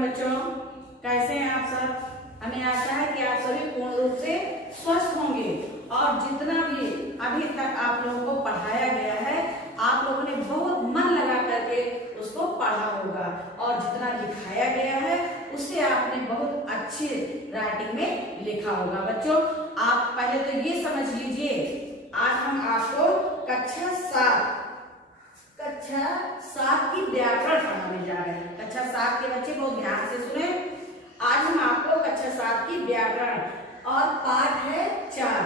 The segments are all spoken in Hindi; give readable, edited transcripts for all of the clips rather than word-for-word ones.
बच्चों, कैसे हैं आप सब। हमें आशा है कि आप सभी पूर्ण रूप से स्वस्थ होंगे और जितना भी अभी तक आप लोगों को पढ़ाया गया है आप लोगों ने बहुत मन लगा करके उसको पढ़ा होगा और जितना लिखाया गया है उससे आपने बहुत अच्छी राइटिंग में लिखा होगा। बच्चों, आप पहले तो ये समझ लीजिए, आज हम आपको कक्षा 7 की व्याकरण पढ़ाने जा रहे हैं। कक्षा 7 के बच्चे बहुत ध्यान से सुने। आज हम आपको कक्षा 7 की व्याकरण और पाठ है 4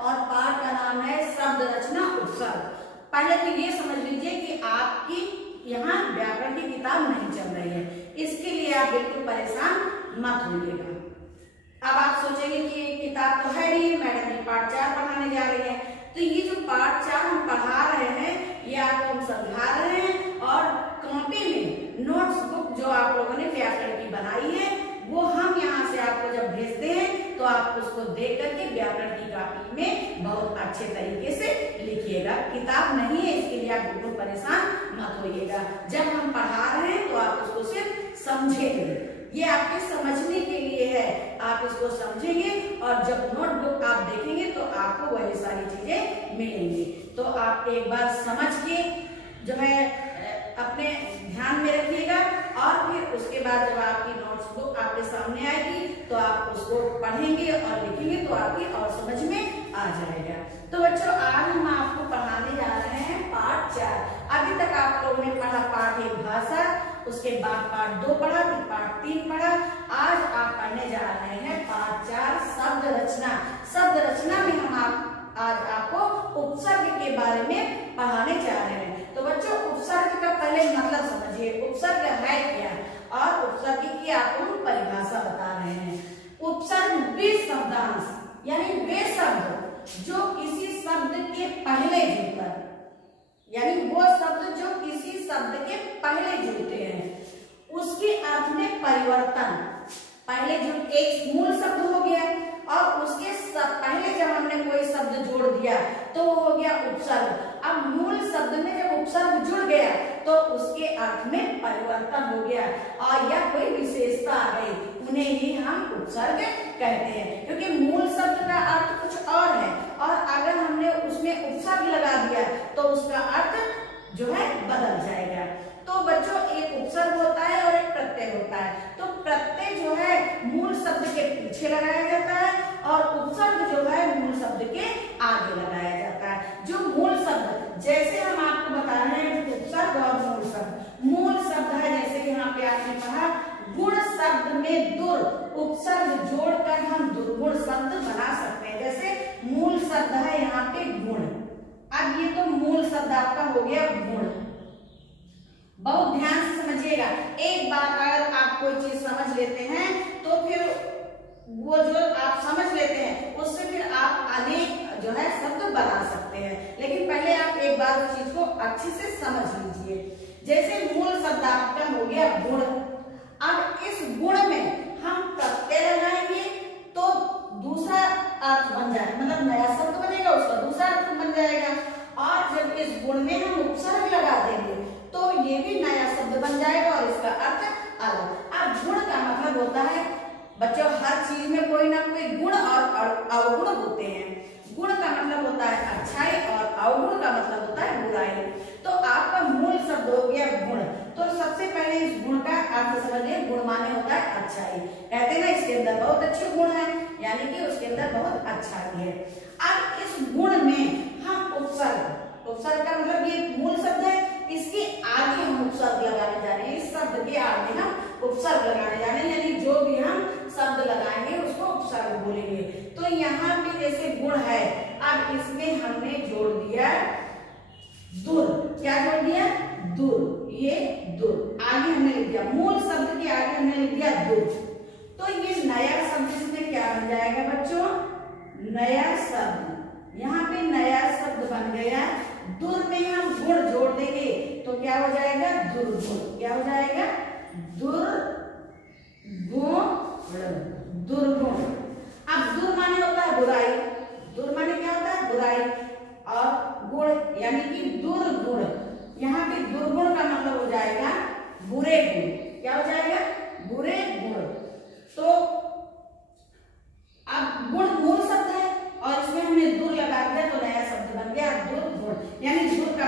और पाठ का नाम है शब्द रचना उपसर्ग। पहले तो ये समझ लीजिए कि आपकी यहाँ व्याकरण की किताब नहीं चल रही है, इसके लिए आप बिल्कुल परेशान मत होइएगा। अब आप सोचेंगे कि किताब तो है नहीं, मैडम जी पाठ 4 पढ़ाने जा रही है, तो ये जो पाठ 4 हम पढ़ा रहे हैं ये आपको हम समझा रहे हैं और कॉपी में नोट्स बुक जो आप लोगों ने व्याकरण की बनाई है वो हम यहाँ से आपको जब भेजते हैं तो आप उसको देख करके व्याकरण की कॉपी में बहुत अच्छे तरीके से लिखिएगा। किताब नहीं है इसके लिए आप बिल्कुल परेशान मत होइएगा। जब हम पढ़ा रहे हैं तो आप उसको सिर्फ समझेंगे, ये आपके समझने के लिए है, आप इसको समझेंगे और जब नोटबुक आप देखेंगे तो आपको वही सारी चीजें मिलेंगी। तो आप एक बार समझ के जो है अपने ध्यान में रखिएगा और फिर उसके बाद जब आपकी नोट्स बुक आपके सामने आएगी तो आप उसको पढ़ेंगे और लिखेंगे तो आपकी और समझ में आ जाएगा। तो बच्चों, आज हम आपको पढ़ाने जा रहे हैं पाठ 4। अभी तक आप लोगों ने पढ़ा पाठ 1 भाषा, उसके बाद पाठ 2 पढ़ा, फिर पाठ 3 पढ़ा। आज आप पढ़ने जा रहे हैं पाठ 4 शब्द रचना। शब्द रचना में हम आज आपको उपसर्ग के बारे में पढ़ाने जा रहे हैं। तो बच्चों, उपसर्ग का पहले मतलब समझिए, उपसर्ग है क्या और उपसर्ग की आपको परिभाषा बता रहे हैं। उपसर्ग वे शब्दांश यानी वे शब्द जो किसी शब्द के पहले जुड़कर, यानी वो शब्द जो किसी शब्द के पहले जुड़ते हैं उसके अर्थ में परिवर्तन। पहले जो एक मूल शब्द हो गया और उसके पहले जब हमने कोई शब्द जोड़ दिया तो वो हो गया उपसर्ग। अब मूल शब्द में जब उपसर्ग जुड़ गया तो उसके अर्थ में परिवर्तन हो गया और यह कोई विशेषता आ गई, उन्हें ही हम उपसर्ग कहते हैं। क्योंकि मूल शब्द का अर्थ कुछ और है और अगर हमने उसमें उपसर्ग लगा दिया तो उसका अर्थ जो है बदल जाएगा। तो बच्चों, एक उपसर्ग होता है और एक प्रत्यय होता है। तो प्रत्यय जो है मूल शब्द के पीछे लगाया जाता है और उपसर्ग जो है मूल शब्द के आगे लगाया जाता है। जो मूल शब्द, जैसे हम आपको बता रहे हैं उपसर्ग और मूल शब्द। मूल शब्द है जैसे कि यहाँ पे आपने पढ़ा गुण शब्द में दुर, उपसर्ग जोड़कर हम दुर्गुण शब्द बना सकते हैं। जैसे मूल शब्द है यहाँ पे गुण, अब ये तो मूल शब्द आपका हो गया गुण। बहुत ध्यान से समझिएगा, एक बार अगर आप कोई चीज समझ लेते हैं तो फिर वो जो आप समझ लेते हैं उससे फिर आप अनेक जो है शब्द बना सकते हैं। लेकिन पहले आप एक बार उस चीज को अच्छे से समझ लीजिए। जैसे मूल शब्द आपका हो गया गुण, अब इस गुण में हम प्रत्यय लगाएंगे तो दूसरा अर्थ बन जाएगा, मतलब नया शब्द बनेगा, उसका दूसरा अर्थ बन जाएगा। और जब इस गुण में हम उपसर्ग लगा देंगे तो ये भी नया शब्द बन जाएगा और इसका अर्थ अलग। अब गुण का मतलब होता है बच्चों, हर चीज में कोई ना कोई गुण और अवगुण होते हैं। गुण का मतलब होता है अच्छाई और अवगुण का मतलब होता है बुराई। तो आपका मूल शब्द हो गया गुण। तो सबसे पहले इस गुण का अर्थ समझिए, गुण माने होता है अच्छाई। कहते हैं ना इसके अंदर बहुत अच्छे गुण है, यानी कि उसके अंदर बहुत अच्छाई है। अब इस गुण में हम उपसर्ग, उपसर्ग का मतलब ये मूल शब्द है, इसके आगे हम उपसर्ग लगाने जा रहे हैं। इस शब्द के आगे हम उपसर्ग लगाने जा रहे हैं, यानी जो भी हम शब्द लगाएंगे उसको उपसर्ग बोलेंगे। तो यहाँ पे जैसे गुण है, अब इसमें हमने जोड़ दिया दुर। क्या जोड़ दिया? दुर। ये दुर आगे हमने लिख दिया, मूल शब्द के आगे हमने लिख दिया दुर। तो ये नया शब्द इसमें क्या बन जाएगा बच्चों? नया शब्द। यहाँ पे नया शब्द बन गया। दुर में हम गुण जोड़ देंगे तो क्या हो जाएगा? दुर्गुण। क्या हो जाएगा? दुर्गुण। दुर्गुण। अब दुर माने होता है बुराई, दुर माने क्या होता है? बुराई। और गुण यानी कि दुर्गुण, यहाँ पे दुर्गुण का मतलब हो जाएगा बुरे गुण। क्या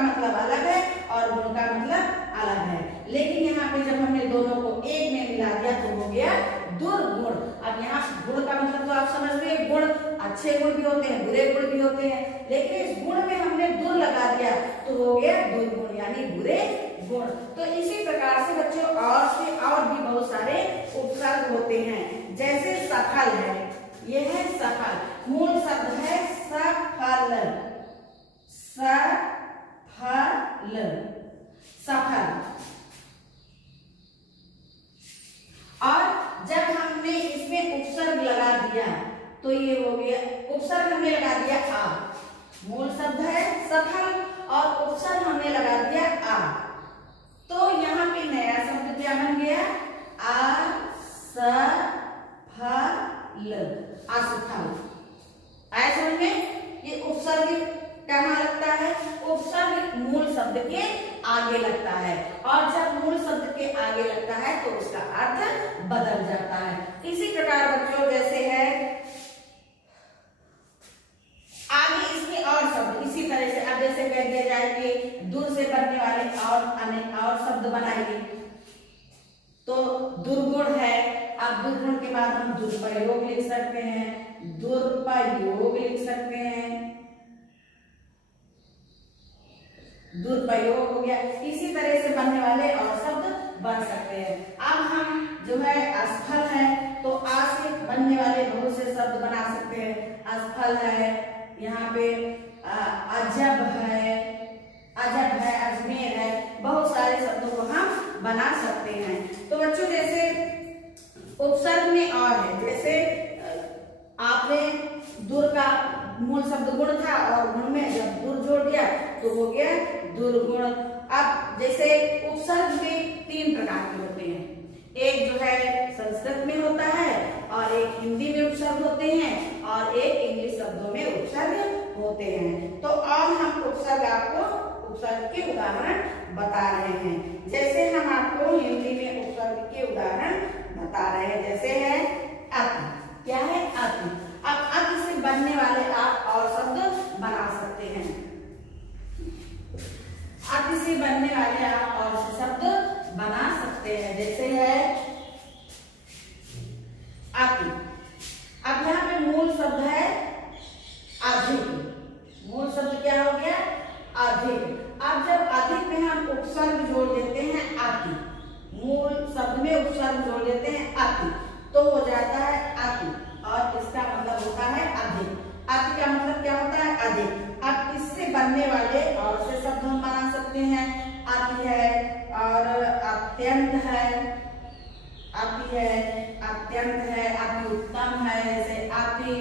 मतलब अलग है और गुण का मतलब अलग है, लेकिन यहाँ पे जब हमने दोनों को एक में मिला दिया तो हो गया दुर्गुण। अब यहाँ गुण का मतलब तो आप समझ गए, गुण अच्छे गुण भी होते हैं, बुरे गुण भी होते हैं, लेकिन इस गुण में हमने दुर लगा दिया तो हो गया दुर्गुण यानी बुरे गुण। तो इसी प्रकार से बच्चों और भी बहुत सारे उपसर्ग होते हैं, जैसे सफल है, यह है सफल, मूल शब्द है सफल, सफल, सफल। और जब हमने इसमें उपसर्ग लगा दिया तो ये हो गया, उपसर्ग हमने लगा दिया आ, मूल शब्द है सफल और उपसर्ग हमने लगा दिया आ, तो यहाँ पे नया शब्द क्या बन गया, असफल, असफल। आया समझ में? ये उपसर्ग कहाँ लगता है, उपसर्ग मूल शब्द के आगे लगता है, और जब मूल शब्द के आगे लगता है तो उसका अर्थ बदल जाता है। इसी प्रकार बच्चों जैसे है आगे इसमें और शब्द इसी तरह से, अब जैसे कह दिया जाए कि दूर से बनने वाले और शब्द बनाइए, तो दुर्गुण है, अब दुर्गुण के बाद हम दुरुपयोग लिख सकते हैं, दुरुपयोग लिख सकते हैं, दुरुपयोग हो गया। इसी तरह से बनने वाले और शब्द बन सकते हैं। अब हम जो है असफल है तो आ से बनने वाले बहुत से शब्द बना सकते हैं, असफल है, यहाँ पे अजब है, अजमेर है, बहुत सारे शब्दों को हम बना सकते हैं। तो बच्चों जैसे उपसर्ग में और है, जैसे आपने दूर का मूल शब्द गुण था और गुण में जब दूर जोड़ दिया तो हो गया दुर्गुण। अब जैसे उपसर्ग में 3 प्रकार के होते हैं, एक जो है संस्कृत में होता है और एक हिंदी में उपसर्ग होते हैं और एक इंग्लिश शब्दों में उपसर्ग होते हैं। तो अब हम उपसर्ग के उदाहरण बता रहे हैं, जैसे हम आपको हिंदी में उपसर्ग के उदाहरण बता रहे हैं, जैसे है अति, क्या है अति। अब अति से बनने वाले आप और शब्द बना सकते हैं, अति से बनने वाले आप और शब्द बना सकते हैं, जैसे है अति। अब यहाँ पे मूल शब्द है अधिक, मूल शब्द क्या हो गया अधिक। अब जब अधिक में हम उपसर्ग जोड़ देते हैं अति, मूल शब्द में उपसर्ग जोड़ देते हैं अति, तो हो जाता है अति और इसका मतलब होता है अधिक। अति का मतलब क्या होता है अधिक। अब इससे बनने वाले और से शब्द हम बना सकते हैं, अति है और अत्यंत है, अति है, अत्यंत है, अति उत्तम है, जैसे अति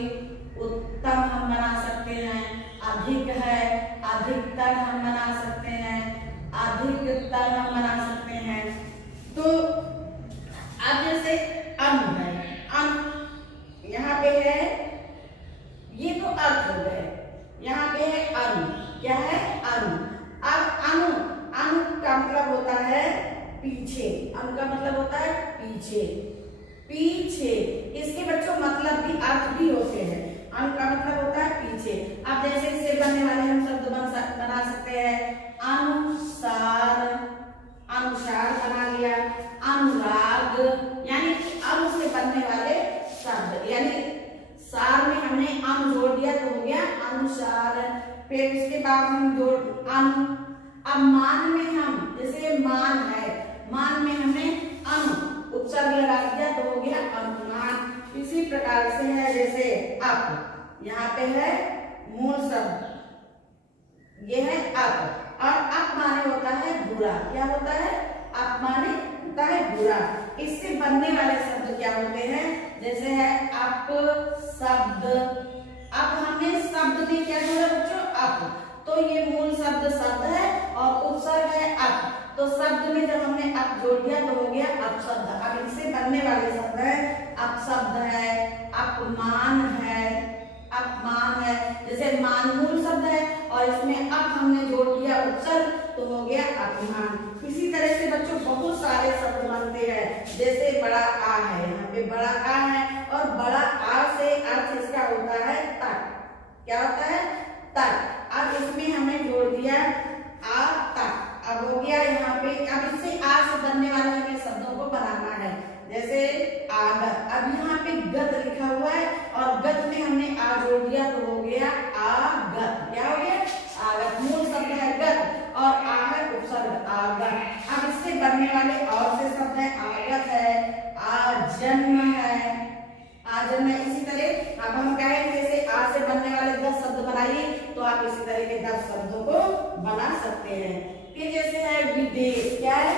उत्तम हम बना सकते हैं, अधिक है, अधिकतर हम बना सकते हैं, अधिकतर हम बना सकते हैं। तो अब जैसे अनु है, अनु यहाँ पे है, ये तो अर्थ हो गए, यहाँ पे है अनु, क्या है अनु। अब अनु, अनु का मतलब होता है पीछे, अनु का मतलब होता है पीछे, पीछे। इसके बच्चों मतलब भी अर्थ भी होते हैं, अनु का मतलब होता है पीछे। अब जैसे इससे बनने वाले हम शब्द बना सकते हैं अनुसार, अनुसार बना लिया, अनुराग, यानी अनु से बनने वाले शब्द, यानी सार में हमने अनु जोड़ दिया तो हो गया अनुसार। फिर इसके बाद हम जोड़ अनु। अब मान में हम, जैसे मान है, मान में हमने अनु उपसर्ग लगा दिया तो हो गया अनुमान। इसी प्रकार से है जैसे अप, यहाँ पे है मूल शब्द, ये है अप, और अप माने होता है बुरा, क्या होता है अप माने होता है बुरा। इससे बनने वाले शब्द क्या होते हैं, जैसे है अप शब्द। अब हमने शब्द में क्या जोड़ा बच्चों अप, तो ये मूल शब्द शब्द है और उपसर्ग है अप, तो शब्द में जब हमने अप जोड़ दिया तो हो गया अपशब्द। अब इससे बनने वाले शब्द है अपशब्द है, अपमान है, अपमान है, जैसे मान मूल शब्द है और इसमें अब हमने जोड़ दिया उपसर्ग तो हो गया अपमान। इसी तरह से बच्चों बहुत सारे शब्द बनते हैं, जैसे बड़ा आ है, यहाँ पे बड़ा आ है और बड़ा आ से अर्थ इसका होता है तक, क्या होता है तक। अब इसमें हमने जोड़ दिया आ आगत। अब यहाँ पे गत लिखा हुआ है और गत में हमने आ जोड़ दिया तो हो गया आगत। क्या हो गया? आगत। मूल शब्द है गत और आ है उपसर्ग आगत। अब इससे बनने वाले और से शब्द है आगत है, आजन्म है, आजन्म है। इसी तरह अब हम कहेंगे जैसे आ से बनने वाले 10 शब्द बनाइए तो आप इसी तरह के 10 शब्दों को बना सकते हैं। फिर जैसे है विदेश। क्या है?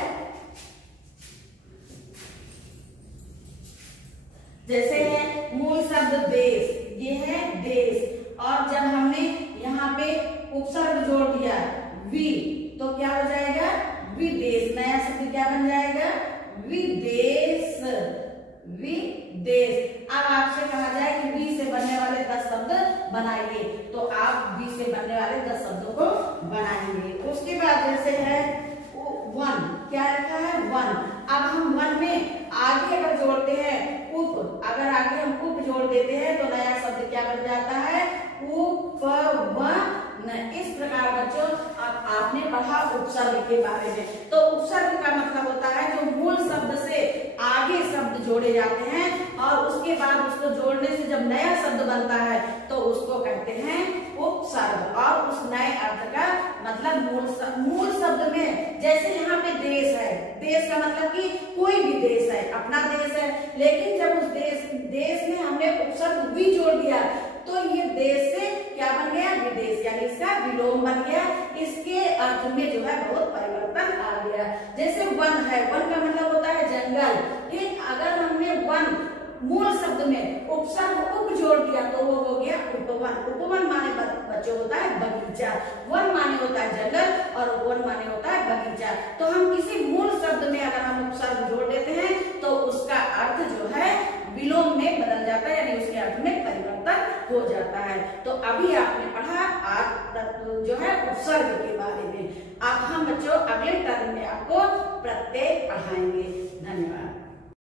जैसे है मूल शब्द देश, ये है देश और जब हमने यहाँ पे उपसर्ग जोड़ दिया वि तो क्या हो जाएगा? विदेश। नया शब्द क्या बन जाएगा? विदेश। विदेश। अब आपसे कहा जाए कि वी से बनने वाले 10 शब्द बनाइए तो आप वी से बनने वाले 10 शब्दों को बनाएंगे। उसके बाद जैसे है वन। क्या लिखा है? वन। अब हम वन में आगे अगर जोड़ते हैं उप, अगर आगे हम उप जोड़ देते हैं तो नया शब्द क्या बन जाता है? उपवन। इस प्रकार बच्चों अब आपने पढ़ा उपसर्ग के बारे में। तो उपसर्ग का मतलब होता है जो मूल शब्द से आगे शब्द जोड़े जाते हैं और उसके बाद उसको जोड़ने से जब नया शब्द बनता है तो उसको कहते हैं उपसर्ग। और उस नए अर्थ का मतलब मूल शब्द में, जैसे यहाँ पे देश है, देश का मतलब कि कोई भी देश है, अपना देश है, लेकिन जब उस देश में हमने उपसर्ग भी जोड़ दिया तो ये देश से क्या बन गया? विदेश, यानी इसका विलोम बन गया। इसके अर्थ में जो है बहुत परिवर्तन आ गया। जैसे वन है, वन का मतलब होता है जंगल। ठीक, अगर हमने वन मूल शब्द में उपसर्ग उप जोड़ दिया तो वो हो गया उपवन। उपवन माने बच्चों होता है बगीचा, वन माने होता है जंगल और उपवन माने होता है बगीचा। तो हम किसी मूल शब्द में अगर हम उपसर्ग जोड़ देते हैं तो उसका अर्थ जो है विलोम में बदल जाता है, यानी उसके अर्थ में परिवर्तन हो जाता है। तो अभी आपने पढ़ा आज जो है उपसर्ग के बारे में। अब हम बच्चों अगले टर्म में आपको प्रत्यय पढ़ाएंगे। धन्यवाद।